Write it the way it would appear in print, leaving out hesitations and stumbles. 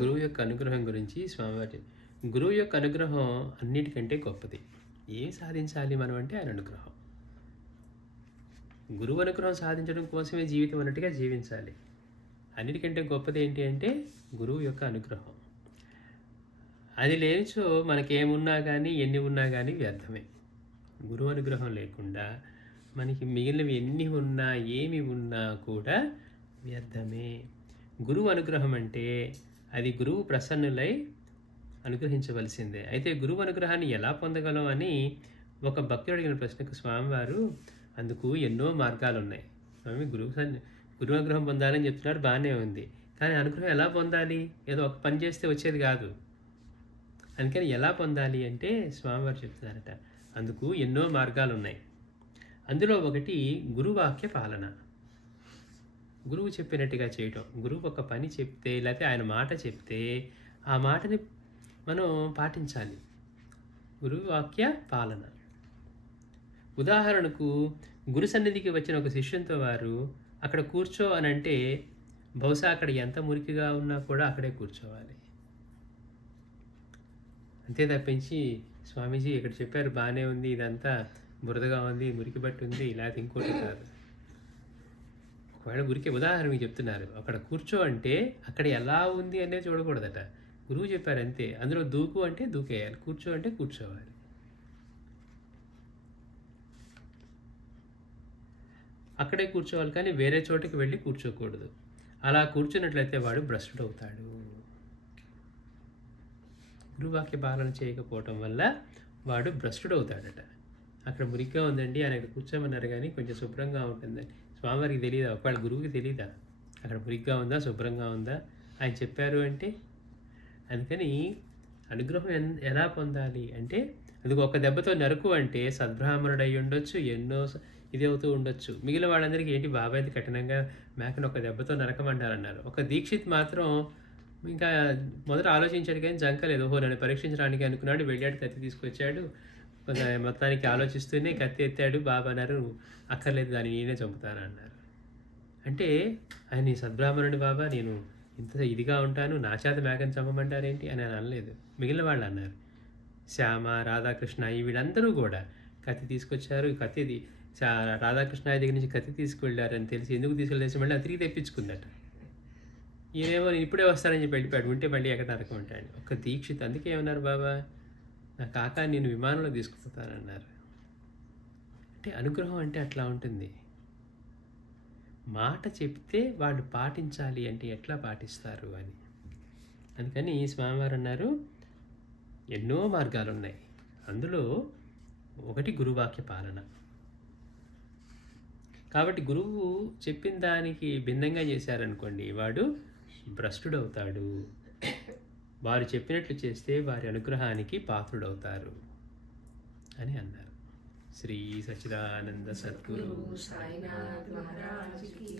గురువు యొక్క అనుగ్రహం గురించి స్వామివారి గురువు యొక్క అనుగ్రహం అన్నిటికంటే గొప్పది. ఏం సాధించాలి మనం అంటే ఆయన అనుగ్రహం. గురువు అనుగ్రహం సాధించడం కోసమే జీవితం అన్నట్టుగా జీవించాలి. అన్నిటికంటే గొప్పది ఏంటి అంటే గురువు యొక్క అనుగ్రహం. అది లేనిచో మనకేమున్నా కానీ ఎన్ని ఉన్నా కానీ వ్యర్థమే. గురువు అనుగ్రహం లేకుండా మనకి మిగిలినవి ఎన్ని ఉన్నా ఏమి ఉన్నా కూడా వ్యర్థమే. గురువు అనుగ్రహం అంటే అది గురువు ప్రసన్నులై అనుగ్రహించవలసిందే. అయితే గురువు అనుగ్రహాన్ని ఎలా పొందగలం అని ఒక భక్తుడు అడిగిన ప్రశ్నకు స్వామివారు అందుకు ఎన్నో మార్గాలు ఉన్నాయి. స్వామి గురువు అనుగ్రహం పొందాలని చెప్తున్నారు, బాగానే ఉంది. కానీ అనుగ్రహం ఎలా పొందాలి? ఏదో ఒక పని చేస్తే వచ్చేది కాదు. అందుకని ఎలా పొందాలి అంటే స్వామివారు చెప్తున్నారట, అందుకు ఎన్నో మార్గాలు ఉన్నాయి. అందులో ఒకటి గురువాక్య పాలన. గురువు చెప్పినట్టుగా చేయటం. గురువు ఒక పని చెప్తే లేకపోతే ఆయన మాట చెప్తే ఆ మాటని మనం పాటించాలి. గురువు వాక్య పాలన. ఉదాహరణకు గురు సన్నిధికి వచ్చిన ఒక శిష్యునితో వారు అక్కడ కూర్చో అని అంటే బహుశా అక్కడ ఎంత మురికిగా ఉన్నా కూడా అక్కడే కూర్చోవాలి. అంతే తప్పించి స్వామీజీ ఇక్కడ చెప్పారు బాగానే ఉంది, ఇదంతా బురదగా ఉంది, మురికి బట్టి ఉంది, లేకపోతే ఇంకోటి కాదు. ఒకవేళ గురికి ఉదాహరణ చెప్తున్నారు, అక్కడ కూర్చో అంటే అక్కడ ఎలా ఉంది అనేది చూడకూడదట. గురువు చెప్పారు అంతే. అందులో దూకు అంటే దూకేయాలి, కూర్చో అంటే కూర్చోవాలి. అక్కడే కూర్చోవాలి కానీ వేరే చోటికి వెళ్ళి కూర్చోకూడదు. అలా కూర్చున్నట్లయితే వాడు భ్రష్టుడు అవుతాడు. గురువాక్య పాలన చేయకపోవటం వల్ల వాడు భ్రష్టుడు అవుతాడట. అక్కడ మురిగ్గా ఉందండి, ఆయన కూర్చోమన్నారు కానీ కొంచెం శుభ్రంగా ఉంటుందని స్వామివారికి తెలియదా? ఒకవేళ గురువుకి తెలియదా అక్కడ మురిగ్గా ఉందా శుభ్రంగా ఉందా? ఆయన చెప్పారు అంటే. అందుకని అనుగ్రహం ఎలా పొందాలి అంటే అది ఒక దెబ్బతో నరకు అంటే సద్బ్రాహ్మణుడు అయి ఉండొచ్చు, ఎన్నో ఇది అవుతూ ఉండొచ్చు. మిగిలిన వాళ్ళందరికీ ఏంటి బాబాయ్ది కఠినంగా మేకను ఒక దెబ్బతో నరకమంటారన్నారు. ఒక దీక్షిత్ మాత్రం ఇంకా మొదట ఆలోచించాడు కానీ జంకలేదు. ఓహో నన్ను పరీక్షించడానికి అనుకున్నాడు, వెళ్ళాడు, కత్తి తీసుకొచ్చాడు. మొత్తానికి ఆలోచిస్తూనే కత్తి ఎత్తాడు. బాబా అన్నారు అక్కర్లేదు, దాన్ని నేనే చంపుతానన్నారు. అంటే ఆయన సద్బ్రాహ్మణుడు బాబా, నేను ఇంత ఇదిగా ఉంటాను, నా చేత మేకను చంపమంటారేంటి అని ఆయన అనలేదు. మిగిలిన వాళ్ళు అన్నారు. శ్యామ, రాధాకృష్ణ వీళ్ళందరూ కూడా కత్తి తీసుకొచ్చారు. కత్తిది రాధాకృష్ణ దగ్గర నుంచి కత్తి తీసుకువెళ్ళారని తెలిసి ఎందుకు తీసుకెళ్ళేసి మళ్ళీ తిరిగి తెప్పించుకుందట. ఈయనేమో నేను ఇప్పుడే వస్తానని చెప్పి వెళ్ళిపోయాడు. ఉంటే మళ్ళీ ఎక్కడ నరకం ఉంటాడు. ఒక దీక్షిత్ అందుకే ఏమన్నారు బాబా, నా కాకా నేను విమానంలో తీసుకుపోతానన్నారు. అంటే అనుగ్రహం అంటే అట్లా ఉంటుంది. మాట చెప్తే వాళ్ళు పాటించాలి అంటే ఎట్లా పాటిస్తారు అని. అందుకని స్వామివారు అన్నారు ఎన్నో మార్గాలు ఉన్నాయి. అందులో ఒకటి గురువాక్య పాలన. కాబట్టి గురువు చెప్పిన దానికి భిన్నంగా చేశారనుకోండి వాడు భ్రష్టుడవుతాడు. వారు చెప్పినట్లు చేస్తే వారి అనుగ్రహానికి పాత్రుడవుతారు అని అన్నారు. శ్రీ సచ్చిదానంద సద్గురు సాయినాథ్ మహారాజ్ కి